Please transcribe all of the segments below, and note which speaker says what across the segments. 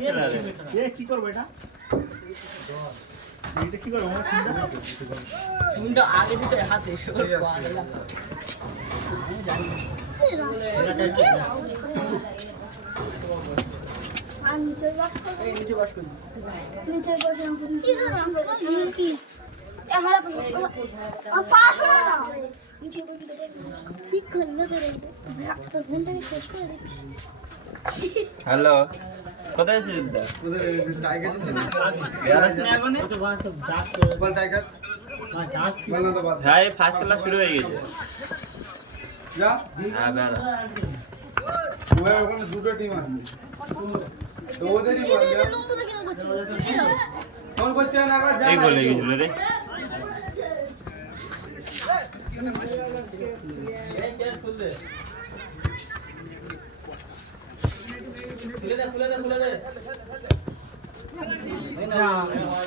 Speaker 1: ছেলে
Speaker 2: এ কি করব এটা? এটা কি করব? আমার
Speaker 3: মুন্ডা আগে দিতে হাতে নিচে বাস করি
Speaker 4: কি কি
Speaker 1: হ্যালো। কোথায় আছিস দা হ্যাঁ ফার্স্ট ক্লাস শুরু হয়ে গেছে। হ্যাঁ বেড়া।
Speaker 5: দুটো টিম আছে। তো ওদেরই ফোন করতে হবে না
Speaker 1: এই গেছিল রে।
Speaker 3: খুলে দে খুলে দে খুলে দে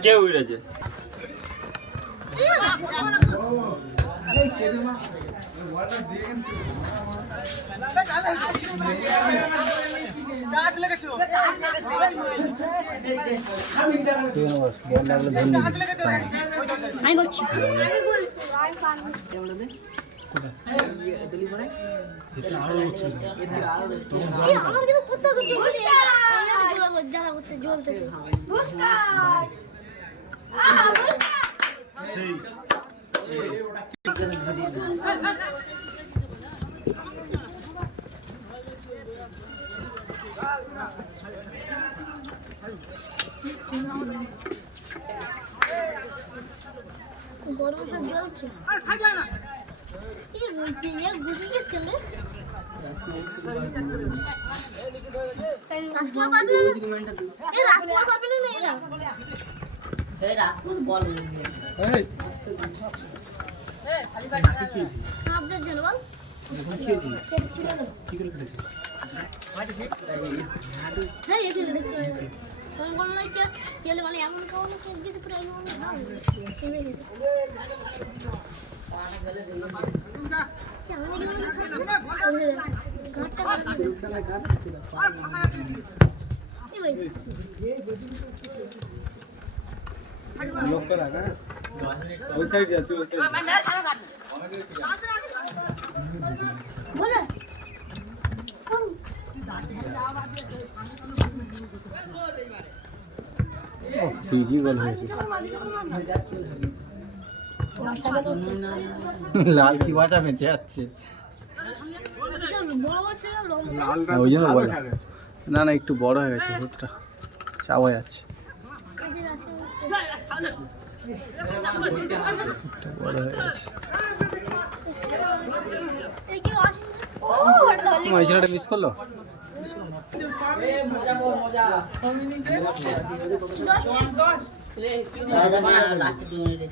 Speaker 1: কে উড়েছে
Speaker 4: আমি বলছি। আরও গরম সব জ্বলছে এই বলছি এ গুছি গেছ কেন রে রাজকুমার পাবে না মানে এমন খাওয়ানো কেস গেছে পুরো এমন ভালো খেয়ে গেছে কেমন এগুলো ঘাটটা এই ভাই
Speaker 5: লক করা না ওই সাইড যা তুই ওই সাইড
Speaker 4: বলে
Speaker 5: সিজি বল হয়েছে
Speaker 1: লাল কি বাঁচা বেঁচে যাচ্ছে
Speaker 6: ওই জন্য
Speaker 5: ভালো
Speaker 6: না না একটু বড় হয়ে গেছে ভূতটা চাওয়া যাচ্ছে বড় হয়ে গেছে
Speaker 4: এই কেউ আসেন ও ওটা দলি
Speaker 6: তোমার এই ছেলেটা মিস করল
Speaker 3: মজা
Speaker 4: দশ মিনিট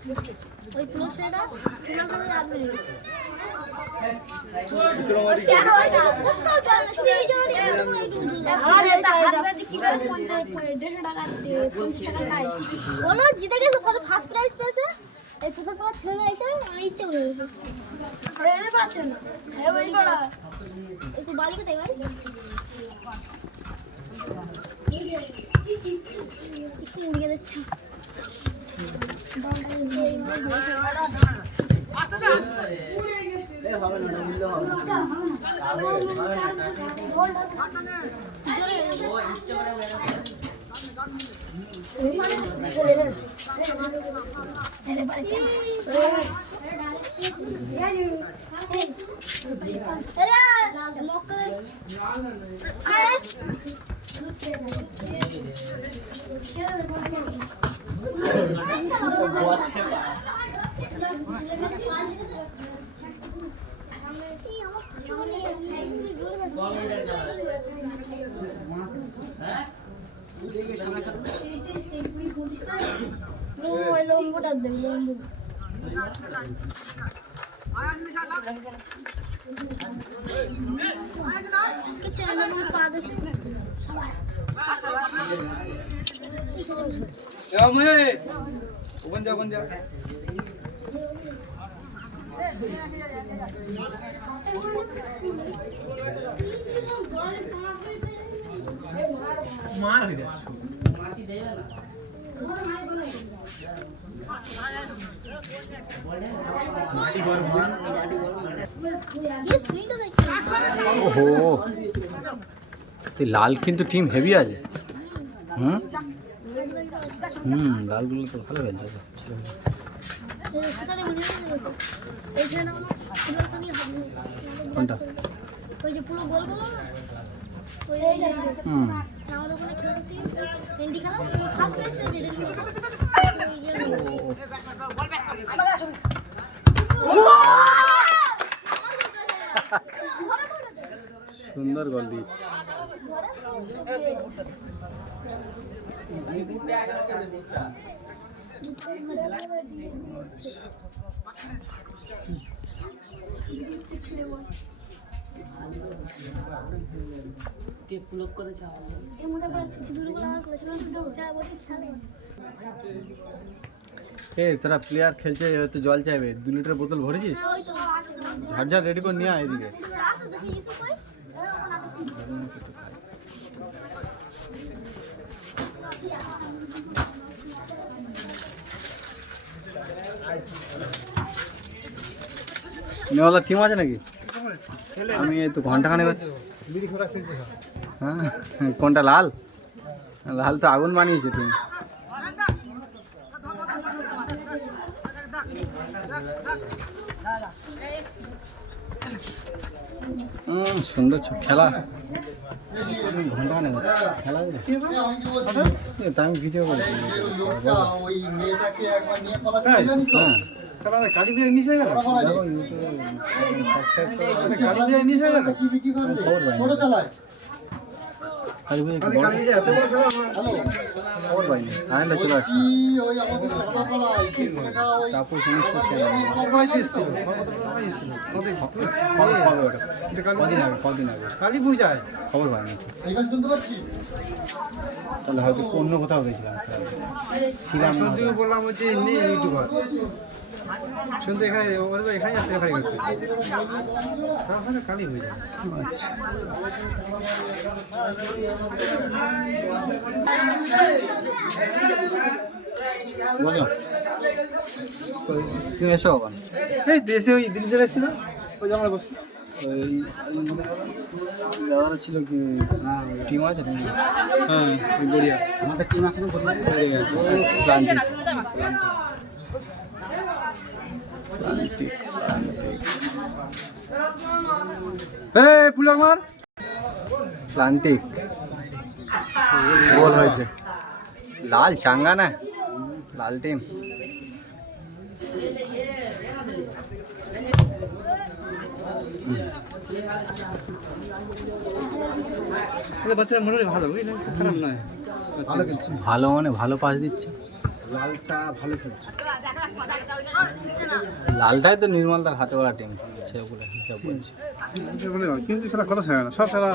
Speaker 4: ওই ফুলের সেটা কাছে আপনি
Speaker 5: বিক্রমাদি
Speaker 4: কেন এটা কোথাও যায় না শুধু এই জন্য আমার এটা হাত বাজে কি করে 50 দেড়শো টাকা দিয়ে 50 টাকা খাই বলো জিতে গেছে বলে ফার্স্ট প্রাইজ পেয়েছে এই তোদের ছেলে এসে আমার ইচ্ছে হয়ে গেছে হ্যাঁ দিচ্ছি
Speaker 3: এই হবে না দিলে হবে না ও ইচ্ছে করে বের
Speaker 4: লম্বটা দেব লম্ব কিচ্ছু না আমার পা দেশে সবাই
Speaker 5: ওখান যা ওখান যা।
Speaker 6: লাল কিন্তু টিম হেভি আছে। হুম? লালগুলো তো ভালো
Speaker 4: হবে
Speaker 6: কোনটা?
Speaker 4: ওই যে পুরো
Speaker 6: সুন্দর গোল
Speaker 3: কে পুলক করেছে আমাদের
Speaker 4: এই মজা পাচ্ছি দূরে আমার করেছিল শুধু ওটা বলি খেলা
Speaker 6: এ তোরা প্লেয়ার খেলছে হয়তো জল চাইবে। দু লিটার বোতল ভরেছিস? ঝাড় ঝাড় রেডি করে নিয়ে আয় এদিকে
Speaker 4: আছে তো সেই ইস্যু কই
Speaker 6: নেওয়ালা টিম আছে নাকি? আমি এই তো
Speaker 5: খেলছে সব
Speaker 6: হ্যাঁ? কোনটা লাল? লাল তো আগুন বানিয়েছে হুম, সুন্দর খেলা। ঘণ্টা হচ্ছে। খেলা? আমি ভিডিও করে
Speaker 5: কালি হয়ে
Speaker 6: পুজোয় খবর পাইনি তাহলে হয়তো অন্য কোথাও গেছিলাম ছিলাম
Speaker 5: বললাম হচ্ছে ইউটিউবার শুনতে এখানে ওরা তো এখানে আসছে এখানে করতে তাহলে কালী হয়ে যায়।
Speaker 6: আচ্ছা তুমি এসো ওখানে
Speaker 5: এই দেশে ওই দিল্লিতে এসেছিল ওই যে বসছি
Speaker 6: দাদারা ছিল কি টিম আছে নাকি?
Speaker 5: হ্যাঁ গড়িয়া।
Speaker 6: আমাদের টিম আছে না
Speaker 5: এই পুলক
Speaker 6: প্লান্টিক গোল হয়েছে। লাল চাঙ্গা না? লাল টিম
Speaker 5: ভালো
Speaker 6: মানে ভালো পাস দিচ্ছে।
Speaker 2: লালটা ভালো খেলছে।
Speaker 6: লালটাই তো নির্মলদার হাতে ওরা টিম সেগুলো হিসাব বলছি
Speaker 5: কিন্তু সেটা কথা শোনে না সব সারা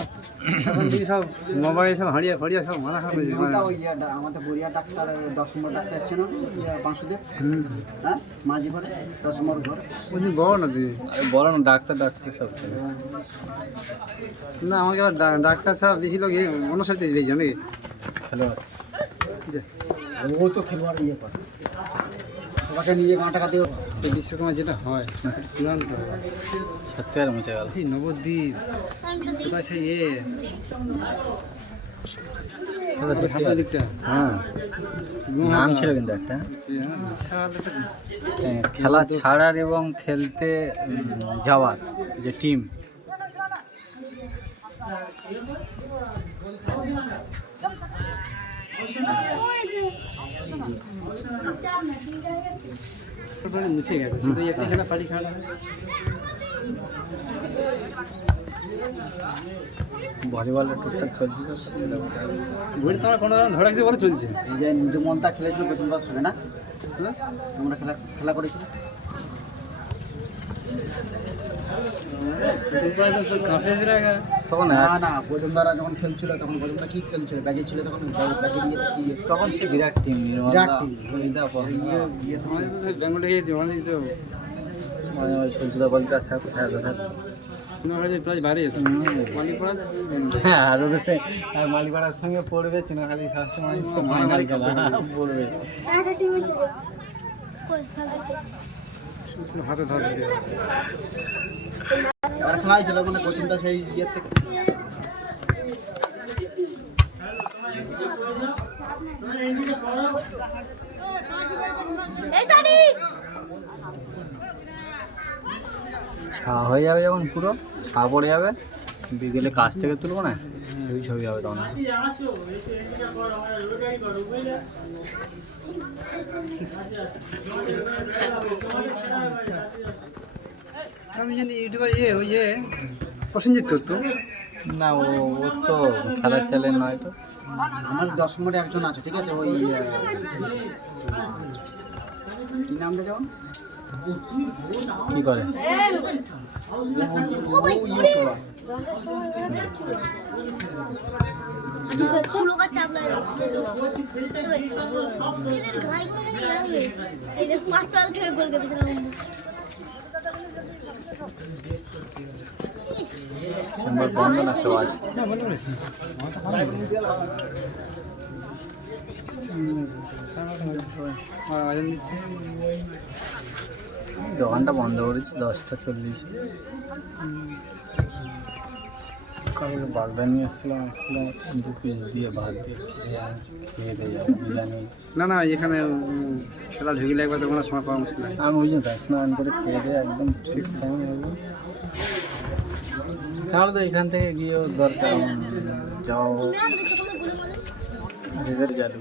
Speaker 5: সব মোবাইল সব হারিয়ে ফাড়িয়ে সব মারা খাবে
Speaker 2: আমাদের বড়িয়া ডাক্তার দশ নম্বর ডাক্তার ইয়ে হ্যাঁ মাঝি ঘরে দশ নম্বর ঘর।
Speaker 5: ওই বড় না তুই
Speaker 6: আরে বলো না ডাক্তার ডাক্তার সব।
Speaker 5: না আমাকে ডাক্তার সাহেব বেশি লোক দিয়েছি নাকি?
Speaker 6: হ্যালো।
Speaker 2: ও তো খেলোয়াড় ইয়ে করে। সবাইকে নিজে গাঁ টাকা দিও
Speaker 5: সেই বিশ্বকর্মা যেটা হয় চূড়ান্ত।
Speaker 6: সত্যি আর মুছে গেল।
Speaker 5: নবদ্বীপ। কোথায় সেই ইয়ে দিকটা
Speaker 6: হ্যাঁ। নাম ছিল কিন্তু একটা।
Speaker 5: হ্যাঁ, বিশাল
Speaker 6: হ্যাঁ, খেলা ছাড়ার এবং খেলতে যাওয়ার যে টিম
Speaker 5: গেছে শুধু একটা খেলা পাড়ি খেলা
Speaker 6: ভলিবলের টুকটাক চলছে
Speaker 5: তোমার কোনো দাম বলে চলছে।
Speaker 2: এই যে নির্মলতা খেলেছিল বেতনদার সঙ্গে না? খেলা খেলা করেছিল
Speaker 5: কাঁপেছে না
Speaker 6: তখন
Speaker 2: না গৌতমদারা যখন খেলছিল তখন গৌতমদা কি খেলছিল? ব্যাগে ছিল তখন? ব্যাগে নিয়ে কি?
Speaker 6: তখন সে বিরাট টিম
Speaker 2: বিরাট তো
Speaker 5: বেঙ্গলে গিয়ে আমাদের তো
Speaker 6: মাঝে মাঝে সূর্যদা বলটা থাকতো থাকতো থাকতো আর ওদের আর মালিপাড়ার সঙ্গে পড়বে চিনাখালি সবসময় পড়বে।
Speaker 4: টিম
Speaker 5: হাতে ধরে
Speaker 2: আর খেলা ছিল মানে গৌতমদা সেই ইয়ের থেকে।
Speaker 6: ছা হয়ে যাবে যখন পুরো ছা পড়ে যাবে বিকেলে কাজ থেকে তুলবো না ওই ছবি হবে তখন
Speaker 5: আমি জানি ইউটিউবার ইয়ে ওই ইয়ে প্রসেনজিৎ তো
Speaker 6: না ও ও তো খেলার চ্যালেঞ্জ নয় তো।
Speaker 2: আমার দশ নম্বরে একজন আছে ঠিক আছে? ওই কি নামটা যেমন?
Speaker 6: কি
Speaker 4: ঘাই করে
Speaker 6: চেম্বার বন্ধ না কেউ দোকানটা বন্ধ করেছি দশটা চল্লিশ কালকে বাগদা নিয়ে এসেছিলাম খেলাম দু পিস দিয়ে ভাত দিয়ে খেয়ে দিয়ে বিরিয়ানি
Speaker 5: না না এখানে খেলা ঢুকলে একবার তো কোনো সময় পাওয়া মুশকিল
Speaker 6: আমি ওই জন্য স্নান করে খেয়ে দিয়ে একদম ঠিক টাইম হলো তাহলে তো এখান থেকে গিয়েও দরকার যাও রেজার চালু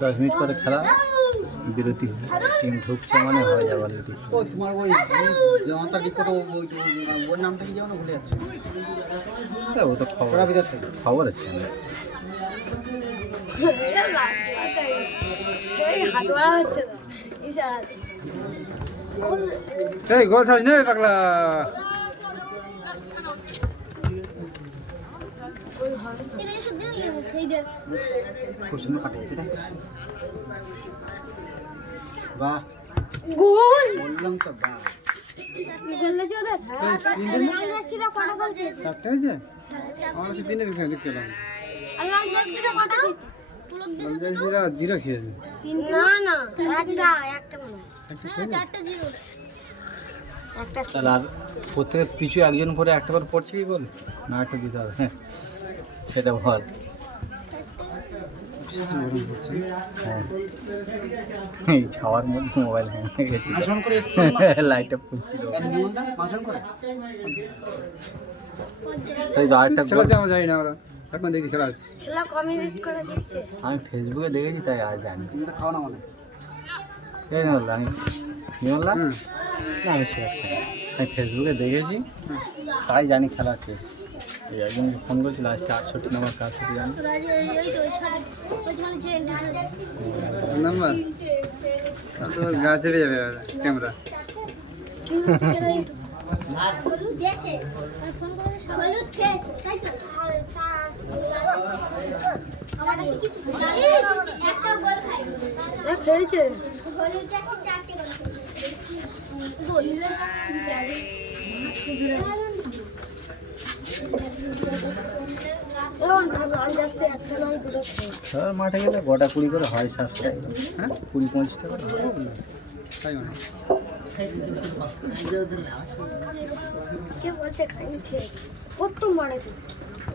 Speaker 6: দশ মিনিট পরে খেলা বিরতি টিম ঢুকছে মানে হয়ে যাবে অলরেডি
Speaker 2: ও তোমার ওই জনতা ওই ওর নামটা কি যেমন ভুলে যাচ্ছে
Speaker 6: ও তো খবর খবর আছে
Speaker 4: হচ্ছে না
Speaker 5: এই গোল ছাড়িস না পাগলা।
Speaker 2: খুব সুন্দর কাটিয়েছে বাহ
Speaker 4: গোল
Speaker 2: বললাম তো বাহ
Speaker 4: হ্যাঁ
Speaker 5: চারটে হয়েছে? আমার সে তিনে দেখতে দেখতে পেলাম জিরো খেয়েছে।
Speaker 4: না? না একটা একটা মনে হয়। হ্যাঁ চারটা জিরো। একটা
Speaker 6: আর প্রত্যেকের পিছু একজন পরে একটা বার পড়ছে কি বল? না একটা দিতে হবে। হ্যাঁ সেটা বল। হ্যাঁ। এই ছাওয়ার মধ্যে মোবাইল হ্যাং হয়ে গেছে
Speaker 2: করে
Speaker 6: লাইটটা
Speaker 2: করে?
Speaker 6: তাই আরেকটা
Speaker 5: আমরা জানি না আমরা এখন দেখছি খেলা হচ্ছে।
Speaker 4: খেলা কমিউনিট করে দিচ্ছে।
Speaker 6: আমি ফেসবুকে দেখেছি তাই আজ জানি
Speaker 2: তুমি তো খাও না মানে?
Speaker 6: এই না বললাম আমি কি বললাম না আমি শেয়ার করি আমি ফেসবুকে দেখেছি। তাই জানি খেলা শেষ এই একজনকে ফোন করেছি লাস্টে আটষট্টি নম্বর কাজ থেকে জানি।
Speaker 4: মানে
Speaker 5: নাম্বার? তো গা চেপে যাবে ক্যামেরা
Speaker 4: হলুদ দিয়েছে। আর ফোন করে সবাই। হলুদ খেয়েছে তাই তো আর চার আমার কাছে কিছু ইস, একটা গোল খাই খেয়েছে হলুদ আছে চারটে গোল
Speaker 6: সবার মাঠে গেলে গোটা কুড়ি করে হয় সাতটা
Speaker 5: হ্যাঁ
Speaker 6: কুড়ি পঁচিশ টাকা হয়।
Speaker 5: তাই মানে
Speaker 4: কে বলছে কত মারেছে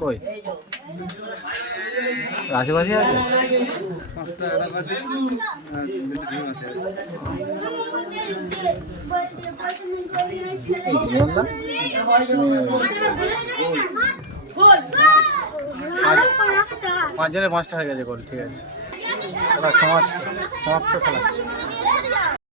Speaker 6: কই? আশেপাশে আছে?
Speaker 5: পাঁচটা আদা বাদ দিয়ে আর দুটো ডিম আছে
Speaker 6: জীবনদা পাঁচজনে পাঁচটা হয়ে গেছে গোল ঠিক আছে। সমাজ সমাপ্ত খেলা।